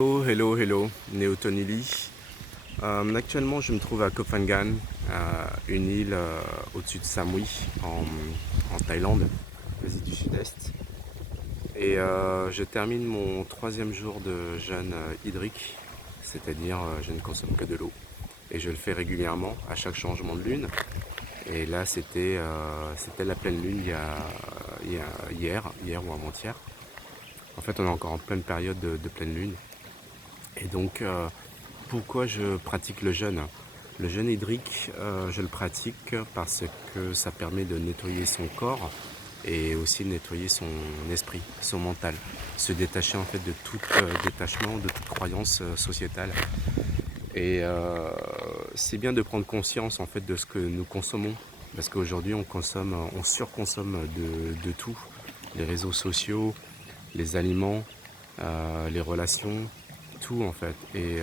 Hello, hello, hello, Néo-Tony. Actuellement, je me trouve à Koh Phangan, une île au-dessus de Samui, en Thaïlande, Asie du Sud-Est. Et je termine mon 3e jour de jeûne hydrique, c'est-à-dire je ne consomme que de l'eau. Et je le fais régulièrement, à chaque changement de lune. Et là, c'était la pleine lune hier ou avant-hier. En fait, on est encore en pleine période de pleine lune. Et donc, pourquoi je pratique le jeûne? Le jeûne hydrique, je le pratique parce que ça permet de nettoyer son corps et aussi de nettoyer son esprit, son mental. Se détacher en fait de tout détachement, de toute croyance sociétale. Et c'est bien de prendre conscience en fait de ce que nous consommons. Parce qu'aujourd'hui on surconsomme de tout. Les réseaux sociaux, les aliments, les relations, tout en fait. Et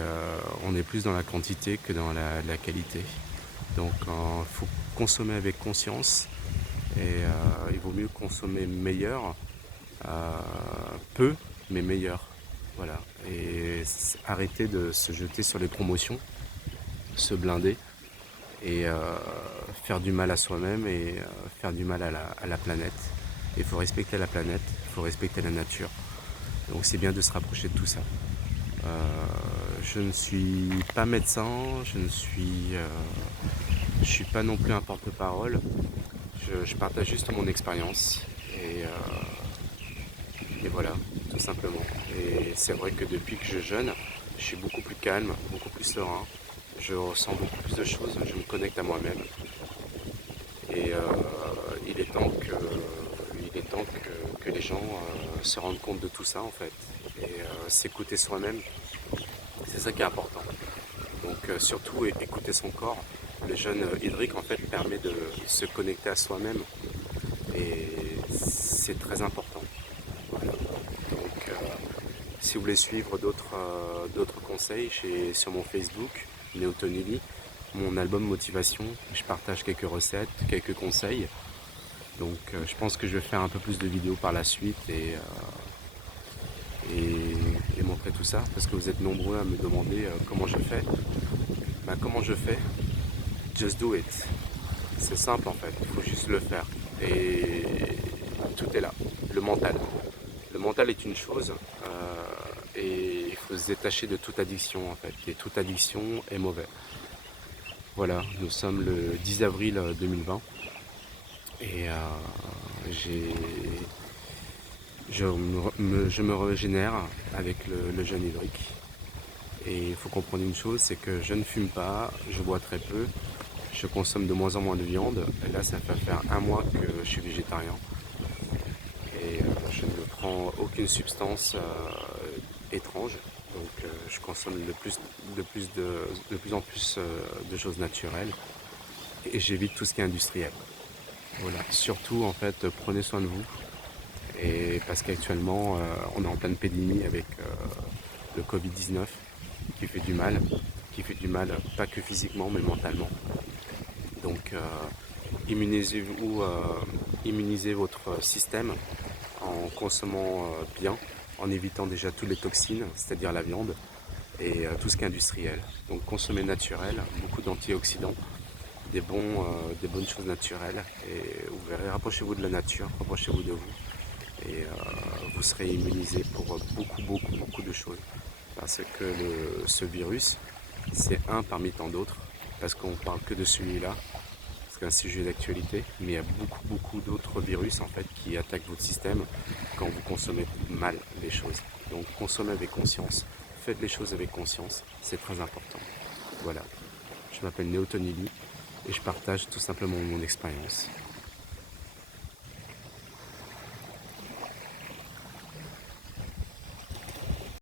on est plus dans la quantité que dans la qualité. Donc il faut consommer avec conscience. Et il vaut mieux consommer meilleur, peu, mais meilleur. Voilà. Et arrêter de se jeter sur les promotions, se blinder et faire du mal à soi-même et faire du mal à la planète. Il faut respecter la planète, il faut respecter la nature. Donc c'est bien de se rapprocher de tout ça. Je ne suis pas médecin, je suis pas non plus un porte-parole. Je partage juste mon expérience et voilà, tout simplement. Et c'est vrai que depuis que je jeûne, je suis beaucoup plus calme, beaucoup plus serein. Je ressens beaucoup plus de choses, je me connecte à moi-même. Et il est temps que les gens se rendent compte de tout ça en fait. Et s'écouter soi-même, c'est ça qui est important. Donc surtout écouter son corps. Le jeûne hydrique en fait permet de se connecter à soi-même et c'est très important. Voilà. Donc si vous voulez suivre d'autres conseils, sur mon Facebook, Néo-Tony, mon album Motivation, je partage quelques recettes, quelques conseils. Donc je pense que je vais faire un peu plus de vidéos par la suite et montrer tout ça parce que vous êtes nombreux à me demander comment je fais. Bah, comment je fais? Just do it. C'est simple en fait, il faut juste le faire. Et tout est là. Le mental. Le mental est une chose et il faut se détacher de toute addiction en fait. Et toute addiction est mauvais. Voilà, nous sommes le 10 avril 2020 et je me régénère avec le jeûne hydrique. Et il faut comprendre une chose, c'est que je ne fume pas, je bois très peu, je consomme de moins en moins de viande. Et là, ça fait faire un mois que je suis végétarien. Et je ne prends aucune substance étrange. Donc je consomme de plus en plus de choses naturelles. Et j'évite tout ce qui est industriel. Voilà. Surtout, en fait, prenez soin de vous. Et parce qu'actuellement, on est en pleine pandémie avec le Covid-19 qui fait du mal pas que physiquement mais mentalement. Donc immunisez votre système en consommant bien, en évitant déjà toutes les toxines, c'est-à-dire la viande et tout ce qui est industriel. Donc consommez naturel, beaucoup d'antioxydants, des bonnes choses naturelles et vous verrez, rapprochez-vous de la nature, rapprochez-vous de vous et vous serez immunisé pour beaucoup de choses. Parce que ce virus, c'est un parmi tant d'autres, parce qu'on parle que de celui-là, c'est un sujet d'actualité, mais il y a beaucoup d'autres virus en fait qui attaquent votre système quand vous consommez mal les choses. Donc consommez avec conscience, faites les choses avec conscience, c'est très important. Voilà, je m'appelle Néo-Tony et je partage tout simplement mon expérience.